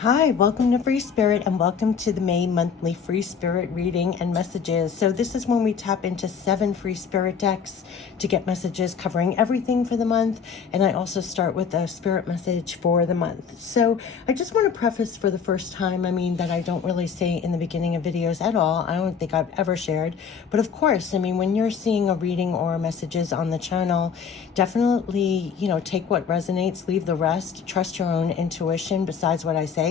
Hi, welcome to Free Spirit and welcome to the May monthly Free Spirit reading and messages. So this is when we tap into 7 Free Spirit decks to get messages covering everything for the month. And I also start with a spirit message for the month. So I just want to preface for the first time, that I don't really say in the beginning of videos at all. I don't think I've ever shared. But of course, when you're seeing a reading or messages on the channel, definitely, take what resonates, leave the rest, trust your own intuition besides what I say.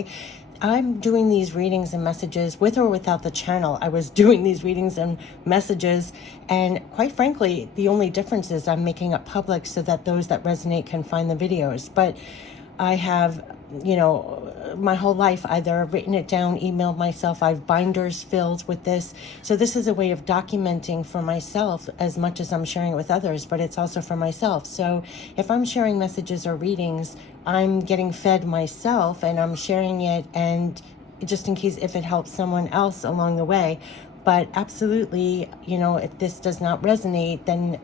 I'm doing these readings and messages with or without the channel. I was doing these readings and messages, and quite frankly, the only difference is I'm making it public so that those that resonate can find the videos. But I have, my whole life either written it down, emailed myself. I have binders filled with this. So this is a way of documenting for myself as much as I'm sharing it with others, but it's also for myself. So if I'm sharing messages or readings, I'm getting fed myself and I'm sharing it, and just in case if it helps someone else along the way. But absolutely, if this does not resonate, then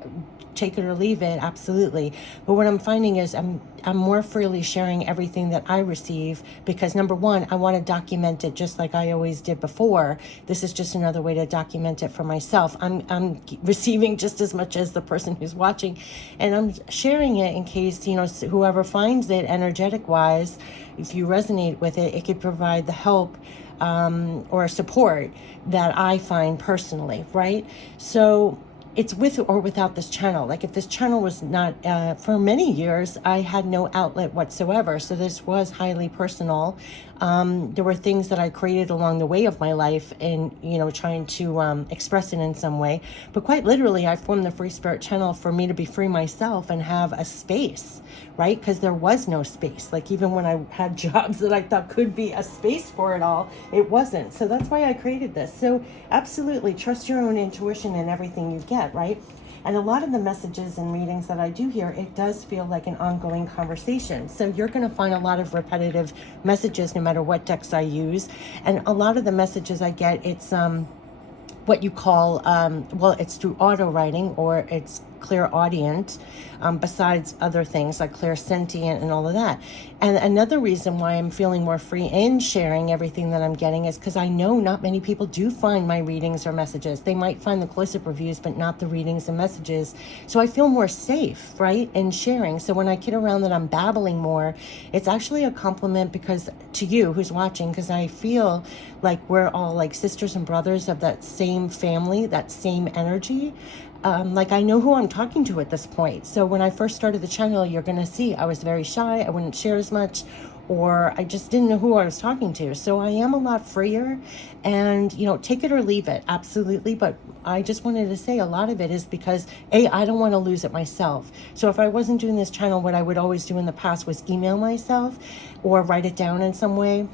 take it or leave it, absolutely. But what I'm finding is I'm more freely sharing everything that I receive because, number one, I want to document it just like I always did before. This is just another way to document it for myself. I'm receiving just as much as the person who's watching, and I'm sharing it in case, whoever finds it energetic wise, if you resonate with it, it could provide the help or support that I find personally, right? So it's with or without this channel. Like if this channel was not, for many years, I had no outlet whatsoever. So this was highly personal. There were things that I created along the way of my life and, trying to express it in some way. But quite literally, I formed the Free Spirit channel for me to be free myself and have a space, right? Because there was no space. Like even when I had jobs that I thought could be a space for it all, it wasn't. So that's why I created this. So absolutely trust your own intuition in everything you get, right? And a lot of the messages and readings that I do here, it does feel like an ongoing conversation. So you're going to find a lot of repetitive messages no matter what decks I use. And a lot of the messages I get, it's what you call, it's through auto writing or it's clairaudient, besides other things like clairsentient and all of that. And another reason why I'm feeling more free in sharing everything that I'm getting is because I know not many people do find my readings or messages. They might find the close-up reviews, but not the readings and messages. So I feel more safe, right, in sharing. So when I kid around that I'm babbling more, it's actually a compliment because to you who's watching, because I feel like we're all like sisters and brothers of that same family, that same energy. Like I know who I'm talking to at this point. So when I first started the channel, you're going to see I was very shy. I wouldn't share as much, or I just didn't know who I was talking to. So I am a lot freer and, take it or leave it. Absolutely. But I just wanted to say a lot of it is because I don't want to lose it myself. So if I wasn't doing this channel, what I would always do in the past was email myself or write it down in some way.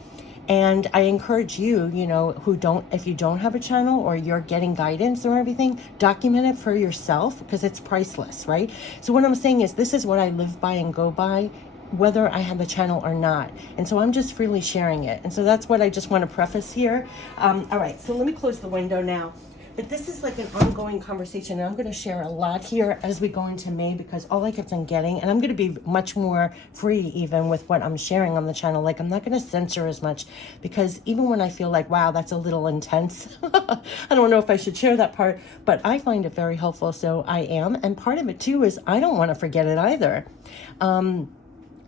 And I encourage you, if you don't have a channel or you're getting guidance or everything, document it for yourself because it's priceless, right? So what I'm saying is this is what I live by and go by, whether I have a channel or not. And so I'm just freely sharing it. And so that's what I just want to preface here. All right, so let me close the window now. But this is like an ongoing conversation, and I'm going to share a lot here as we go into May because all I kept on getting, and I'm going to be much more free even with what I'm sharing on the channel. Like I'm not going to censor as much because even when I feel like, wow, that's a little intense, I don't know if I should share that part, but I find it very helpful, so I am. And part of it too is I don't want to forget it either.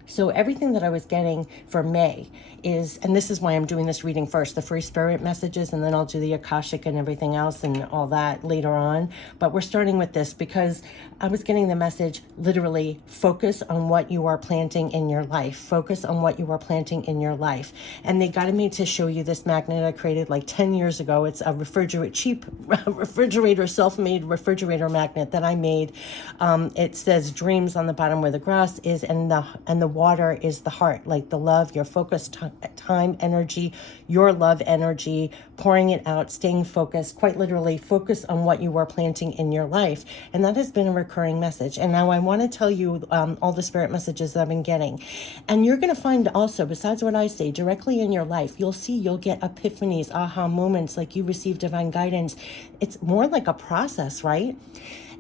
So everything that I was getting for May is, and this is why I'm doing this reading first, the Free Spirit messages, and then I'll do the Akashic and everything else and all that later on. But we're starting with this because I was getting the message, literally, focus on what you are planting in your life. Focus on what you are planting in your life. And they got me to show you this magnet I created like 10 years ago. It's a cheap refrigerator, self-made refrigerator magnet that I made. It says dreams on the bottom where the grass is, and the water is the heart, like the love, your focus, time, energy, your love energy, pouring it out, staying focused, quite literally focus on what you are planting in your life. And that has been a recurring message. And now I want to tell you all the spirit messages that I've been getting. And you're going to find also, besides what I say, directly in your life, you'll get epiphanies, aha moments, like you receive divine guidance. It's more like a process, right?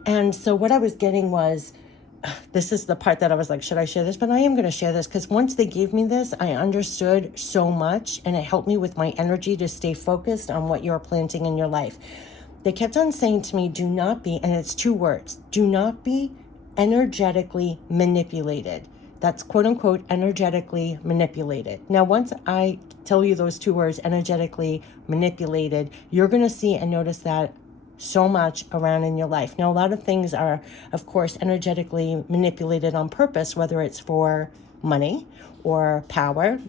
And so what I was getting was, this is the part that I was like, should I share this? But I am going to share this because once they gave me this, I understood so much, and it helped me with my energy to stay focused on what you're planting in your life. They kept on saying to me, do not be, and it's 2 words, do not be energetically manipulated. That's quote unquote energetically manipulated. Now, once I tell you those 2 words, energetically manipulated, you're going to see and notice that so much around in your life. Now, a lot of things are, of course, energetically manipulated on purpose, whether it's for money or power,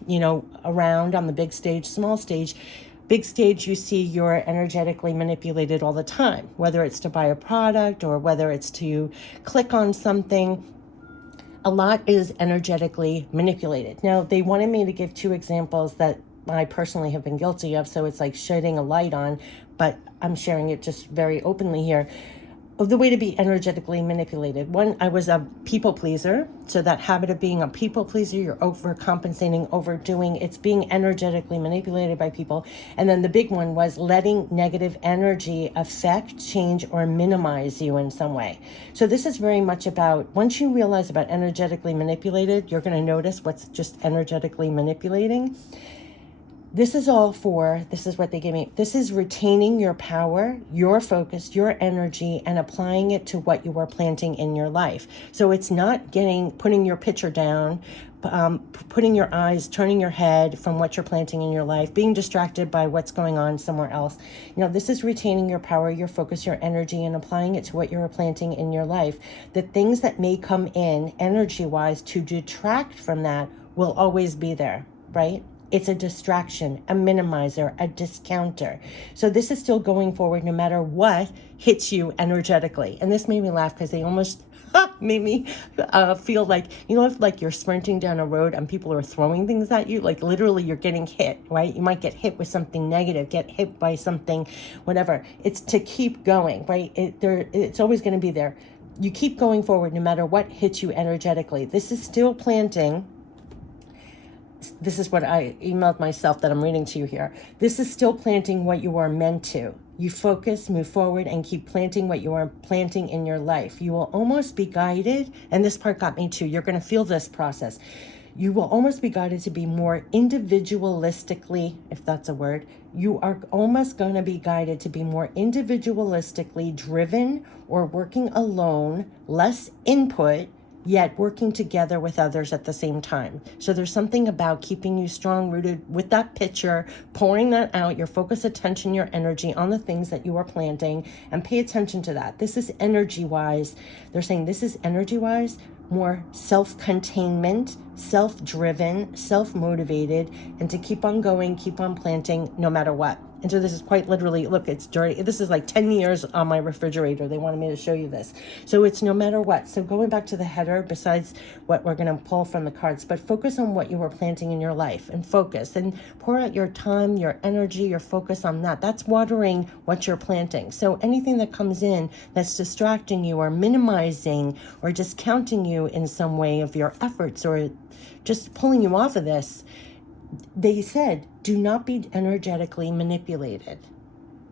around on the big stage, small stage. Big stage, you see you're energetically manipulated all the time, whether it's to buy a product or whether it's to click on something. A lot is energetically manipulated. Now, they wanted me to give 2 examples that I personally have been guilty of, so it's like shedding a light on, but I'm sharing it just very openly here. Of the way to be energetically manipulated. One, I was a people pleaser. So that habit of being a people pleaser, you're overcompensating, overdoing, it's being energetically manipulated by people. And then the big one was letting negative energy affect, change, or minimize you in some way. So this is very much about, once you realize about energetically manipulated, you're going to notice what's just energetically manipulating. This is what they gave me. This is retaining your power, your focus, your energy, and applying it to what you are planting in your life. So it's not putting your picture down, putting your eyes, turning your head from what you're planting in your life, being distracted by what's going on somewhere else. This is retaining your power, your focus, your energy, and applying it to what you're planting in your life. The things that may come in energy-wise to detract from that will always be there, right? It's a distraction, a minimizer, a discounter. So this is still going forward no matter what hits you energetically. And this made me laugh because they almost made me feel like, if like you're sprinting down a road and people are throwing things at you, like literally you're getting hit, right? You might get hit with something negative, get hit by something, whatever. It's to keep going, right? It's always going to be there. You keep going forward no matter what hits you energetically. This is still planting. This is what I emailed myself that I'm reading to you here. This is still planting what you are meant to. You focus, move forward, and keep planting what you are planting in your life. You will almost be guided, and this part got me too. You're going to feel this process. You will almost be guided to be more individualistically, if that's a word. You are almost going to be guided to be more individualistically driven or working alone, less input, yet working together with others at the same time. So there's something about keeping you strong rooted with that picture, pouring that out, your focus, attention, your energy on the things that you are planting, and pay attention to that. This is energy wise. They're saying this is energy wise, more self-containment, self-driven, self-motivated, and to keep on going, keep on planting no matter what. And so this is quite literally, look, it's dirty. This is like 10 years on my refrigerator. They wanted me to show you this. So it's no matter what. So going back to the header, besides what we're going to pull from the cards, but focus on what you are planting in your life and focus and pour out your time, your energy, your focus on that. That's watering what you're planting. So anything that comes in that's distracting you or minimizing or discounting you in some way of your efforts or just pulling you off of this, they said, do not be energetically manipulated.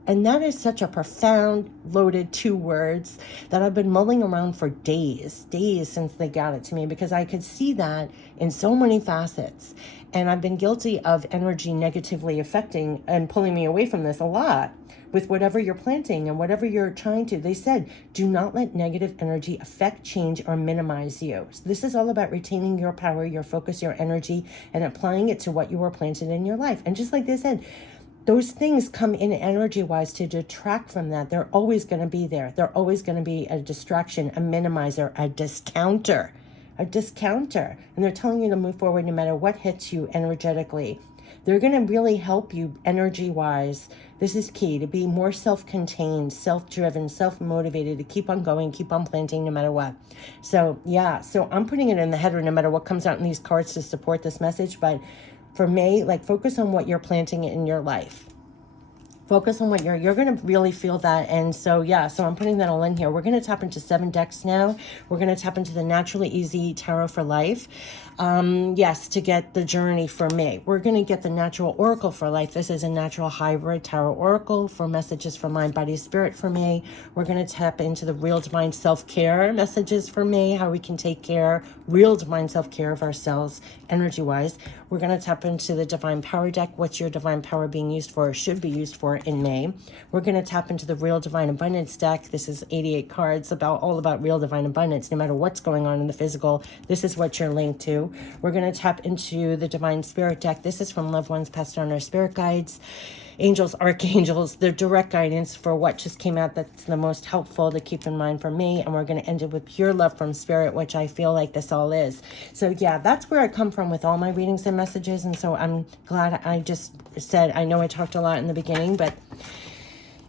And that is such a profound, loaded 2 words that I've been mulling around for days since they got it to me, because I could see that in so many facets. And I've been guilty of energy negatively affecting and pulling me away from this a lot with whatever you're planting and whatever you're trying to. They said, do not let negative energy affect, change, or minimize you. So this is all about retaining your power, your focus, your energy, and applying it to what you are planted in your life. And just like they said, those things come in energy-wise to detract from that. They're always going to be there. They're always going to be a distraction, a minimizer, a discounter. And they're telling you to move forward no matter what hits you energetically. They're going to really help you energy-wise. This is key, to be more self-contained, self-driven, self-motivated, to keep on going, keep on planting no matter what. So, yeah, so I'm putting it in the header no matter what comes out in these cards to support this message. But for May, like, focus on what you're planting in your life. Focus on what you're going to really feel that. And so, yeah, so I'm putting that all in here. We're going to tap into 7 decks now. We're going to tap into the Naturally Easy Tarot for Life. Yes, to get the journey for May. We're going to get the Natural Oracle for Life. This is a natural hybrid tarot oracle for messages for mind, body, spirit for May. We're going to tap into the Real Divine Self-Care messages for May, how we can take care, real divine self-care of ourselves energy-wise. We're going to tap into the Divine Power deck. What's your divine power being used for or should be used for in May? We're going to tap into the Real Divine Abundance deck. This is 88 cards all about real divine abundance. No matter what's going on in the physical, this is what you're linked to. We're going to tap into the Divine Spirit deck. This is from loved ones passed on, our spirit guides, angels, archangels, their direct guidance for what just came out that's the most helpful to keep in mind for me. And we're going to end it with pure love from spirit, which I feel like this all is. So yeah, that's where I come from with all my readings and messages. And so I'm glad I just said, I know I talked a lot in the beginning, but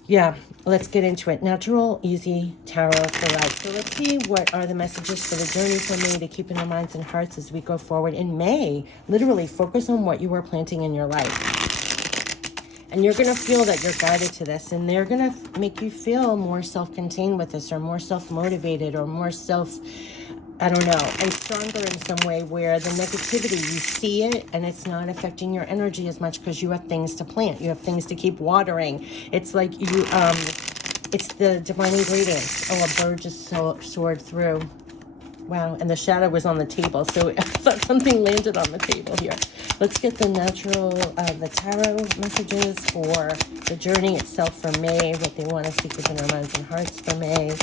yeah, let's get into it. Natural, Easy Tarot for Life. So let's see what are the messages for the journey for May to keep in our minds and hearts as we go forward in May. Literally focus on what you are planting in your life. And you're going to feel that you're guided to this, and they're going to make you feel more self-contained with this, or more self-motivated, or more I don't know, and stronger in some way, where the negativity, you see it and it's not affecting your energy as much because you have things to plant. You have things to keep watering. It's like it's the divine ingredients. Oh, a bird just soared through. Wow, and the shadow was on the table, so I thought something landed on the table here. Let's get the the tarot messages for the journey itself for May, what they want us to keep in our minds and hearts for May.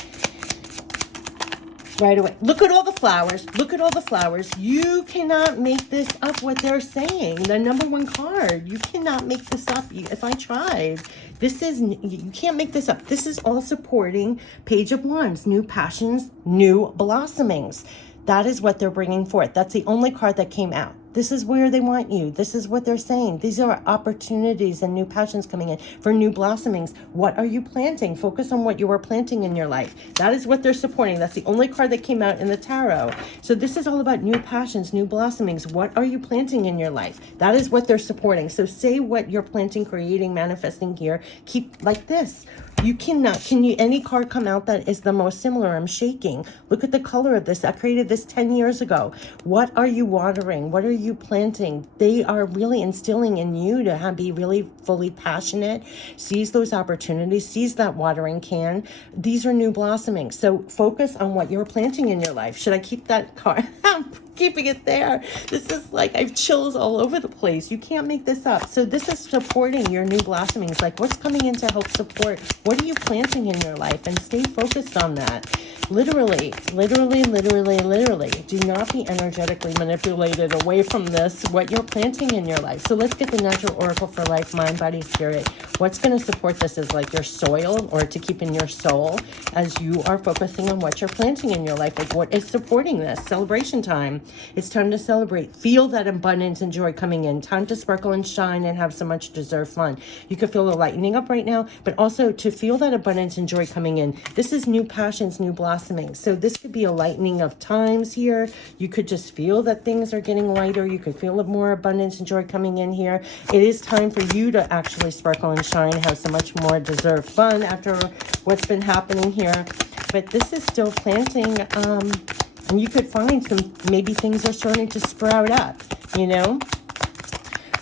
Right away. Look at all the flowers. Look at all the flowers. You cannot make this up, what they're saying. The number 1 card. You cannot make this up. If I tried, you can't make this up. This is all supporting Page of Wands. New passions, new blossomings. That is what they're bringing forth. That's the only card that came out. This is where they want you. This is what they're saying. These are opportunities and new passions coming in for new blossomings. What are you planting? Focus on what you are planting in your life. That is what they're supporting. That's the only card that came out in the tarot. So this is all about new passions, new blossomings. What are you planting in your life? That is what they're supporting. So say what you're planting, creating, manifesting here. Keep like this. You cannot, any card come out that is the most similar? I'm shaking. Look at the color of this. I created this 10 years ago. What are you watering? What are you planting? They are really instilling in you to be really fully passionate. Seize those opportunities. Seize that watering can. These are new blossomings. So focus on what you're planting in your life. Should I keep that card? I'm keeping it there. This is like, I have chills all over the place. You can't make this up. So this is supporting your new blossomings. Like, what's coming in to help support? What are you planting in your life? And stay focused on that. Literally, literally, literally, literally. Do not be energetically manipulated away from this, what you're planting in your life. So let's get the Natural Oracle for Life, mind, body, spirit. What's going to support this is like your soil, or to keep in your soul, as you are focusing on what you're planting in your life. Like, what is supporting this? Celebration time. It's time to celebrate. Feel that abundance and joy coming in. Time to sparkle and shine and have so much deserved fun. You could feel the lightening up right now, but also to feel that abundance and joy coming in. This is new passions, new blossoming. So this could be a lightening of times here. You could just feel that things are getting lighter. You could feel more abundance and joy coming in here. It is time for you to actually sparkle and shine, have so much more deserved fun after what's been happening here. But this is still planting, and you could find maybe things are starting to sprout up,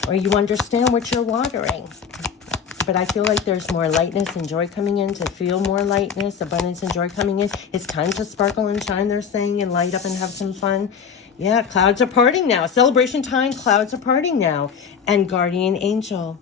or you understand what you're watering. But I feel like there's more lightness and joy coming in, to feel more lightness, abundance and joy coming in. It's time to sparkle and shine, they're saying, and light up and have some fun. Yeah, clouds are parting now. Celebration time, clouds are parting now. And guardian angel.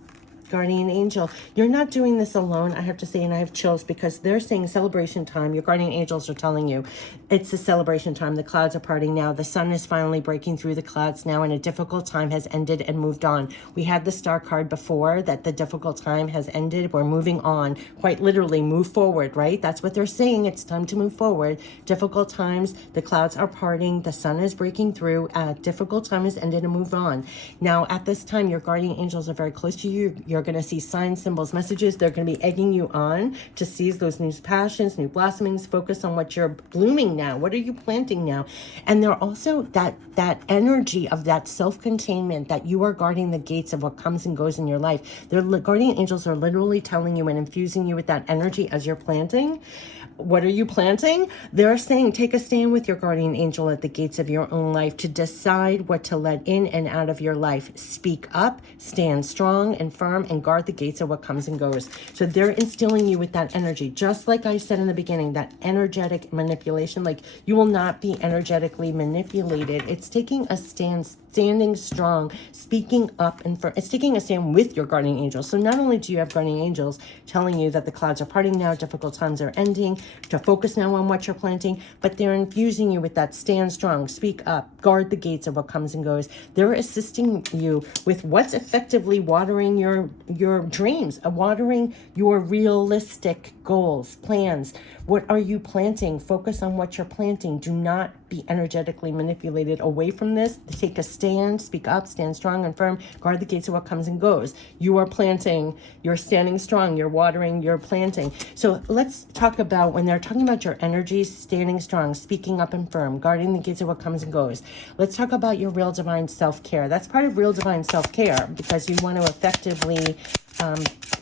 Guardian angel, you're not doing this alone, I have to say, and I have chills because they're saying celebration time. Your guardian angels are telling you it's a celebration time. The clouds are parting now. The sun is finally breaking through the clouds now, and a difficult time has ended and moved on. We had the star card before, that the difficult time has ended. We're moving on, quite literally, move forward, right? That's what they're saying. It's time to move forward. Difficult times, the clouds are parting, the sun is breaking through, difficult time has ended and moved on. Now, at this time, your guardian angels are very close to you. You're going to see signs, symbols, messages. They're going to be egging you on to seize those new passions, new blossomings. Focus on what you're blooming now. What are you planting now? And they're also that energy of that self-containment, that you are guarding the gates of what comes and goes in your life. Their guardian angels are literally telling you and infusing you with that energy as you're planting. What are you planting? They're saying, take a stand with your guardian angel at the gates of your own life to decide what to let in and out of your life. Speak up, stand strong and firm, and guard the gates of what comes and goes. So they're instilling you with that energy. Just like I said in the beginning, that energetic manipulation, like you will not be energetically manipulated. It's taking a stand, standing strong, speaking up and firm. It's taking a stand with your guardian angels. So not only do you have guardian angels telling you that the clouds are parting now, difficult times are ending, to focus now on what you're planting, but they're infusing you with that stand strong, speak up, guard the gates of what comes and goes. They're assisting you with what's effectively watering your dreams, watering your realistic goals, plans. What are you planting? Focus on what you're planting. Do not be energetically manipulated away from this. Take a stand, speak up, stand strong and firm, guard the gates of what comes and goes. You are planting, you're standing strong, you're watering, you're planting. So let's talk about when they're talking about your energy, standing strong, speaking up and firm, guarding the gates of what comes and goes. Let's talk about your real divine self-care. That's part of real divine self-care, because you want to effectively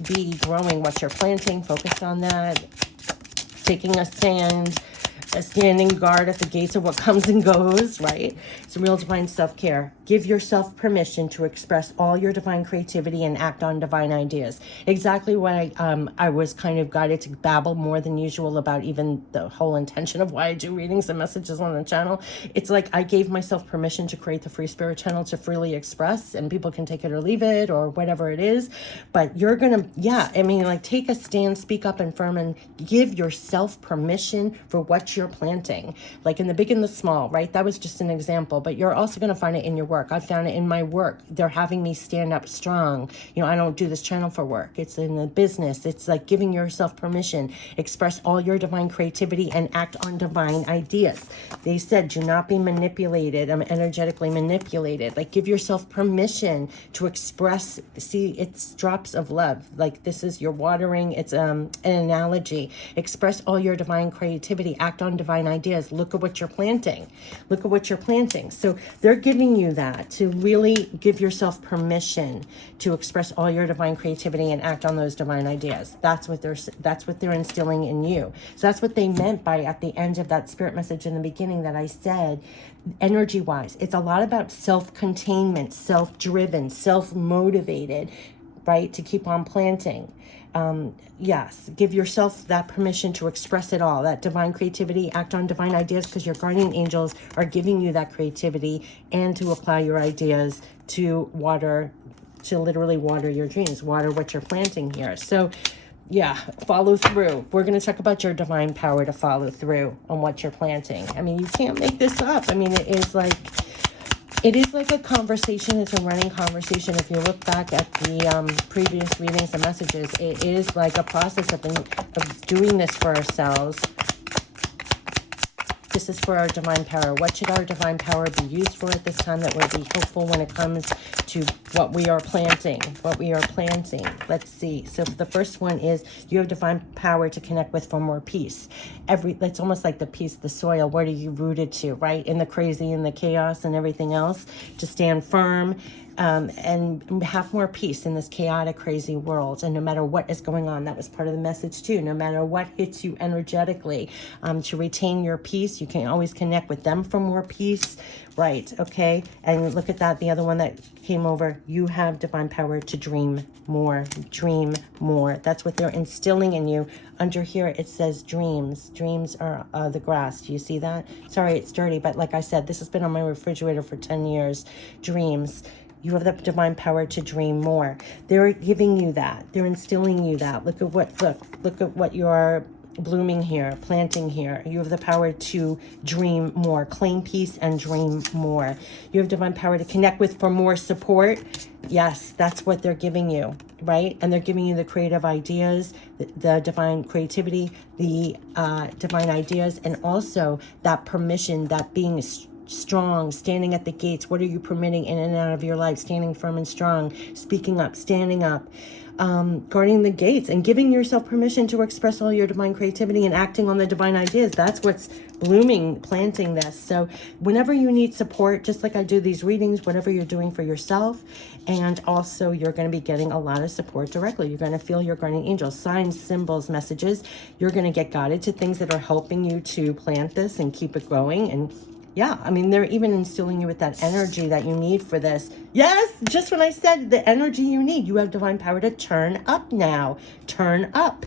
be growing what you're planting. Focus on that. Taking a stand, a standing guard at the gates of what comes and goes, right? It's real divine self-care. Give yourself permission to express all your divine creativity and act on divine ideas. Exactly what I was kind of guided to babble more than usual about, even the whole intention of why I do readings and messages on the channel. It's like I gave myself permission to create the Free Spirit channel to freely express, and people can take it or leave it or whatever it is. But you're gonna, like take a stand, speak up and firm, and give yourself permission for what you're planting. Like in the big and the small, right? That was just an example, but you're also going to find it in your work. I found it in my work. They're having me stand up strong. I don't do this channel for work. It's in the business. It's like giving yourself permission, express all your divine creativity and act on divine ideas. They said, do not be manipulated. I'm energetically manipulated. Like give yourself permission to express. See, it's drops of love. Like this is your watering. It's an analogy. Express all your divine creativity, act on divine ideas. Look at what you're planting. Look at what you're planting. So they're giving you that to really give yourself permission to express all your divine creativity and act on those divine ideas. That's what they're instilling in you. So that's what they meant by, at the end of that spirit message in the beginning that I said, energy wise, it's a lot about self-containment, self-driven, self-motivated, right? To keep on planting. Yes, give yourself that permission to express it all, that divine creativity, act on divine ideas, because your guardian angels are giving you that creativity, and to apply your ideas to literally water your dreams, water what you're planting here. So yeah, follow through. We're going to talk about your divine power to follow through on what you're planting. I mean, you can't make this up. I mean, it is like a conversation. It's a running conversation. If you look back at the previous readings and messages, it is like a process of doing this for ourselves. This is for our divine power. What should our divine power be used for at this time that will be helpful when it comes to what we are planting? Let's see. So the first one is you have divine power to connect with for more peace. It's almost like the peace, the soil. What are you rooted to, right? In the crazy, in the chaos and everything else, to stand firm and have more peace in this chaotic, crazy world. And no matter what is going on, that was part of the message too. No matter what hits you energetically, to retain your peace, you can always connect with them for more peace. Right. Okay. And look at that. The other one that came over, you have divine power to dream more. Dream more. That's what they're instilling in you. Under here, it says dreams. Dreams are the grass. Do you see that? Sorry, it's dirty. But like I said, this has been on my refrigerator for 10 years. Dreams. You have the divine power to dream more. They're giving you that. They're instilling you that. Look at what you're blooming here, planting here. You have the power to dream more, claim peace and dream more. You have divine power to connect with for more support. Yes, that's what they're giving you, right? And they're giving you the creative ideas, the divine creativity, the divine ideas, and also that permission, that being strong, standing at the gates. What are you permitting in and out of your life? Standing firm and strong, speaking up, standing up, guarding the gates, and giving yourself permission to express all your divine creativity and acting on the divine ideas. That's what's blooming, planting this. So whenever you need support, just like I do these readings, whatever you're doing for yourself, and also you're going to be getting a lot of support directly. You're going to feel your guardian angels, signs, symbols, messages. You're going to get guided to things that are helping you to plant this and keep it going. And yeah, I mean, they're even instilling you with that energy that you need for this. Yes, just when I said the energy you need, you have divine power to turn up now. Turn up,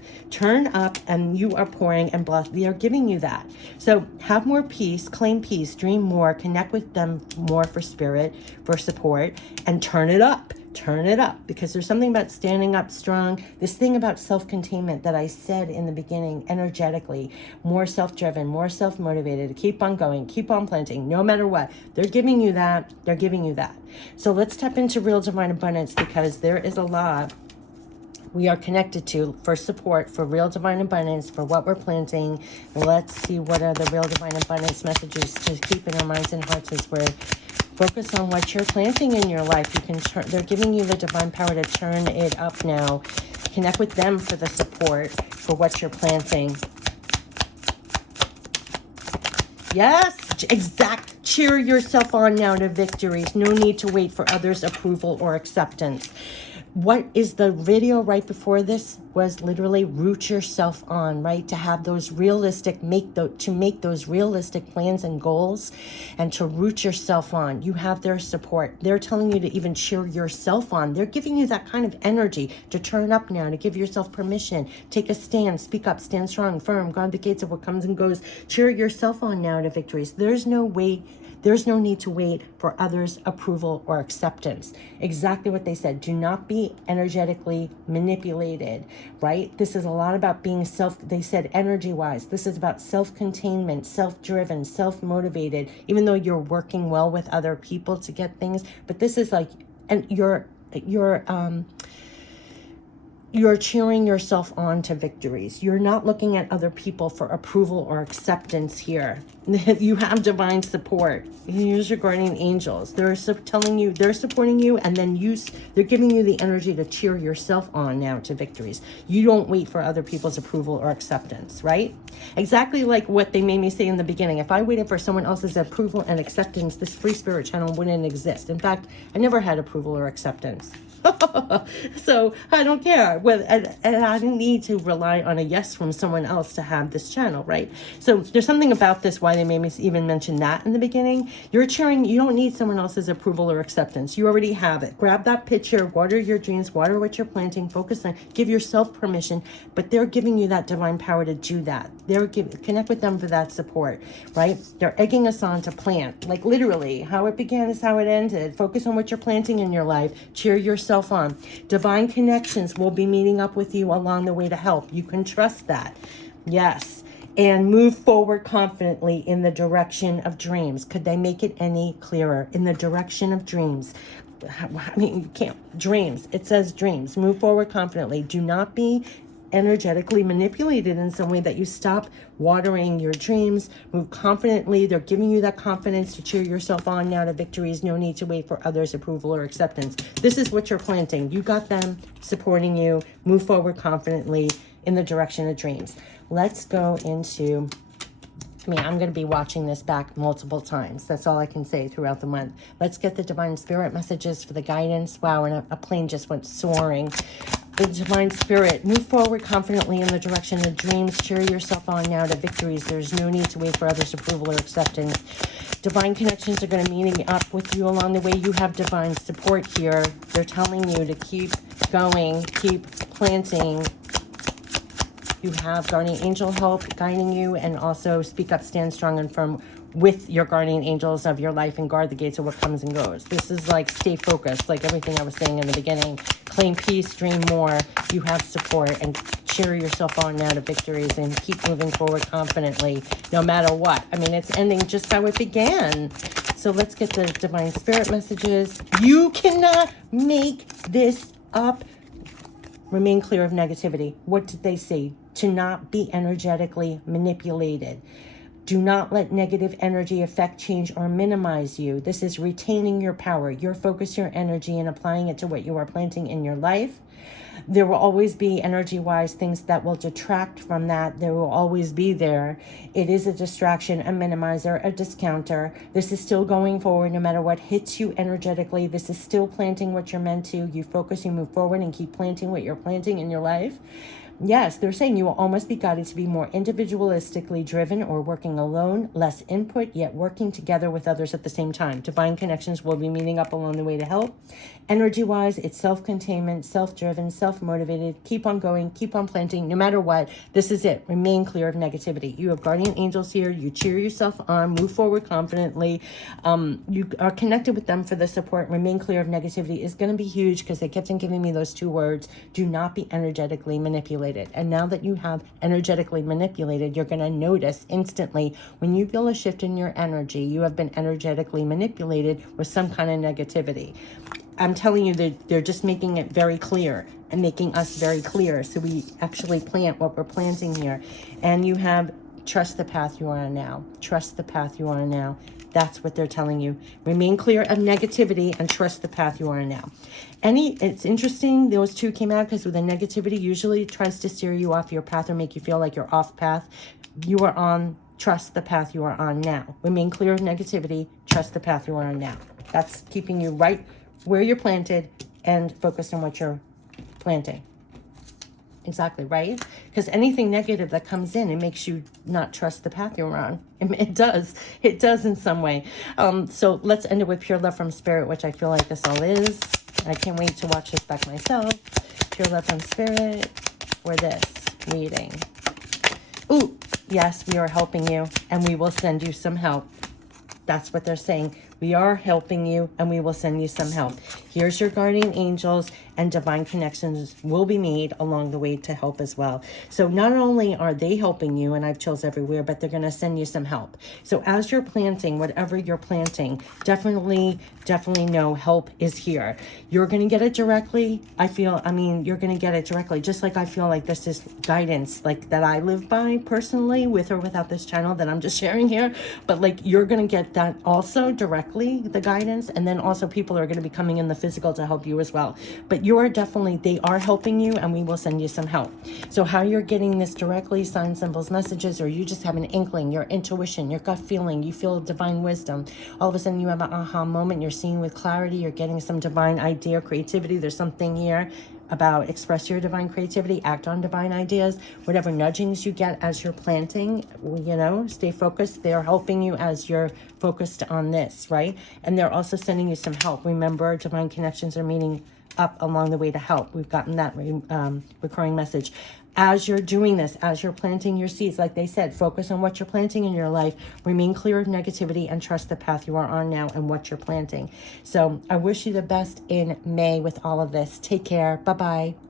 and you are pouring and blessed. They are giving you that. So have more peace, claim peace, dream more, connect with them more for spirit, for support, and turn it up. Turn it up, because there's something about standing up strong. This thing about self-containment that I said in the beginning, energetically, more self-driven, more self-motivated, to keep on going, keep on planting, no matter what. They're giving you that. They're giving you that. So let's tap into real divine abundance, because there is a lot we are connected to for support, for real divine abundance, for what we're planting. Let's see what are the real divine abundance messages to keep in our minds and hearts as we're focus on what you're planting in your life. You can turn, they're giving you the divine power to turn it up now. Connect with them for the support for what you're planting. Yes, exact. Cheer yourself on now to victories. No need to wait for others' approval or acceptance. What is the video right before this was literally root yourself on, right? To have those realistic, to make those realistic plans and goals, and to root yourself on. You have their support. They're telling you to even cheer yourself on. They're giving you that kind of energy to turn up now, to give yourself permission. Take a stand, speak up, stand strong, firm, guard the gates of what comes and goes. Cheer yourself on now to victories. There's no need to wait for others' approval or acceptance. Exactly what they said. Do not be energetically manipulated, right? This is a lot about being they said energy-wise. This is about self-containment, self-driven, self-motivated, even though you're working well with other people to get things. But this is like, and you're cheering yourself on to victories. You're not looking at other people for approval or acceptance here. You have divine support. Here's your guardian angels. They're telling you, they're supporting you, and then they're giving you the energy to cheer yourself on now to victories. You don't wait for other people's approval or acceptance, right? Exactly like what they made me say in the beginning. If I waited for someone else's approval and acceptance, this free spirit channel wouldn't exist. In fact, I never had approval or acceptance. So I don't care. And I didn't need to rely on a yes from someone else to have this channel, right? So there's something about this, why they made me even mention that in the beginning. You're cheering, you don't need someone else's approval or acceptance. You already have it. Grab that picture, water your dreams, water what you're planting, focus on, give yourself permission, but they're giving you that divine power to do that. Connect with them for that support, right? They're egging us on to plant, like literally how it began is how it ended. Focus on what you're planting in your life. Cheer yourself on. Divine connections will be meeting up with you along the way to help. You can trust that. Yes. And move forward confidently in the direction of dreams. Could they make it any clearer? In the direction of dreams. I mean, you can't. Dreams. It says dreams. Move forward confidently. Do not be energetically manipulated in some way that you stop watering your dreams. Move confidently. They're giving you that confidence to cheer yourself on now to victories. No need to wait for others' approval or acceptance. This is what you're planting. You got them supporting you. Move forward confidently in the direction of dreams. Let's go into, I'm going to be watching this back multiple times. That's all I can say throughout the month. Let's get the divine spirit messages for the guidance. Wow, and a plane just went soaring. The divine spirit, move forward confidently in the direction of dreams. Cheer yourself on now to victories. There's no need to wait for others' approval or acceptance. Divine connections are going to meeting up with you along the way. You have divine support here. They're telling you to keep going, keep planting. You have guardian angel help guiding you, and also speak up, stand strong and firm with your guardian angels of your life, and guard the gates of what comes and goes. This is like stay focused, like everything I was saying in the beginning. Claim peace, dream more. You have support, and cheer yourself on now to victories, and keep moving forward confidently no matter what. I mean, it's ending just how it began. So let's get the divine spirit messages. You cannot make this up. Remain clear of negativity. What did they say? To not be energetically manipulated. Do not let negative energy affect, change, or minimize you. This is retaining your power, your focus, your energy, and applying it to what you are planting in your life. There will always be energy-wise things that will detract from that. There will always be there. It is a distraction, a minimizer, a discounter. This is still going forward no matter what hits you energetically. This is still planting what you're meant to. You focus, you move forward, and keep planting what you're planting in your life. Yes, they're saying you will almost be guided to be more individualistically driven or working alone, less input, yet working together with others at the same time. Divine connections will be meeting up along the way to help. Energy-wise, it's self-containment, self-driven, self-motivated. Keep on going, keep on planting, no matter what. This is it. Remain clear of negativity. You have guardian angels here. You cheer yourself on, move forward confidently. You are connected with them for the support. Remain clear of negativity is going to be huge because they kept on giving me those two words. Do not be energetically manipulated. And now that you have energetically manipulated, you're going to notice instantly when you feel a shift in your energy, you have been energetically manipulated with some kind of negativity. I'm telling you that they're just making it very clear and making us very clear. So we actually plant what we're planting here. And you have trust the path you are on now. Trust the path you are on now. That's what they're telling you. Remain clear of negativity and trust the path you are on now. It's interesting, those two came out because with the negativity usually tries to steer you off your path or make you feel like you're off path. You are on, trust the path you are on now. Remain clear of negativity, trust the path you are on now. That's keeping you right where you're planted and focused on what you're planting. Exactly, right? Because anything negative that comes in, it makes you not trust the path you're on. It does. It does in some way. So let's end it with pure love from spirit, which I feel like this all is. I can't wait to watch this back myself. Pure love from spirit for this reading. Ooh, yes, we are helping you and we will send you some help. That's what they're saying. We are helping you and we will send you some help. Here's your guardian angels and divine connections will be made along the way to help as well. So not only are they helping you, and I've chills everywhere, but they're going to send you some help. So as you're planting, whatever you're planting, definitely know help is here. You're going to get it directly. You're going to get it directly. Just like I feel like this is guidance, like that I live by personally with or without this channel that I'm just sharing here. But like you're going to get that also directly, the guidance. And then also people are going to be coming in the physical to help you as well. But they are helping you and we will send you some help. So how you're getting this directly, signs, symbols, messages, or you just have an inkling, your intuition, your gut feeling, you feel divine wisdom. All of a sudden you have an aha moment, you're seeing with clarity, you're getting some divine idea, creativity. There's something here about express your divine creativity, act on divine ideas, whatever nudgings you get as you're planting, stay focused. They're helping you as you're focused on this, right? And they're also sending you some help. Remember, divine connections are meeting up along the way to help. We've gotten that recurring message. As you're doing this, as you're planting your seeds, like they said, focus on what you're planting in your life, remain clear of negativity, and trust the path you are on now and what you're planting. So I wish you the best in May with all of this. Take care. Bye-bye.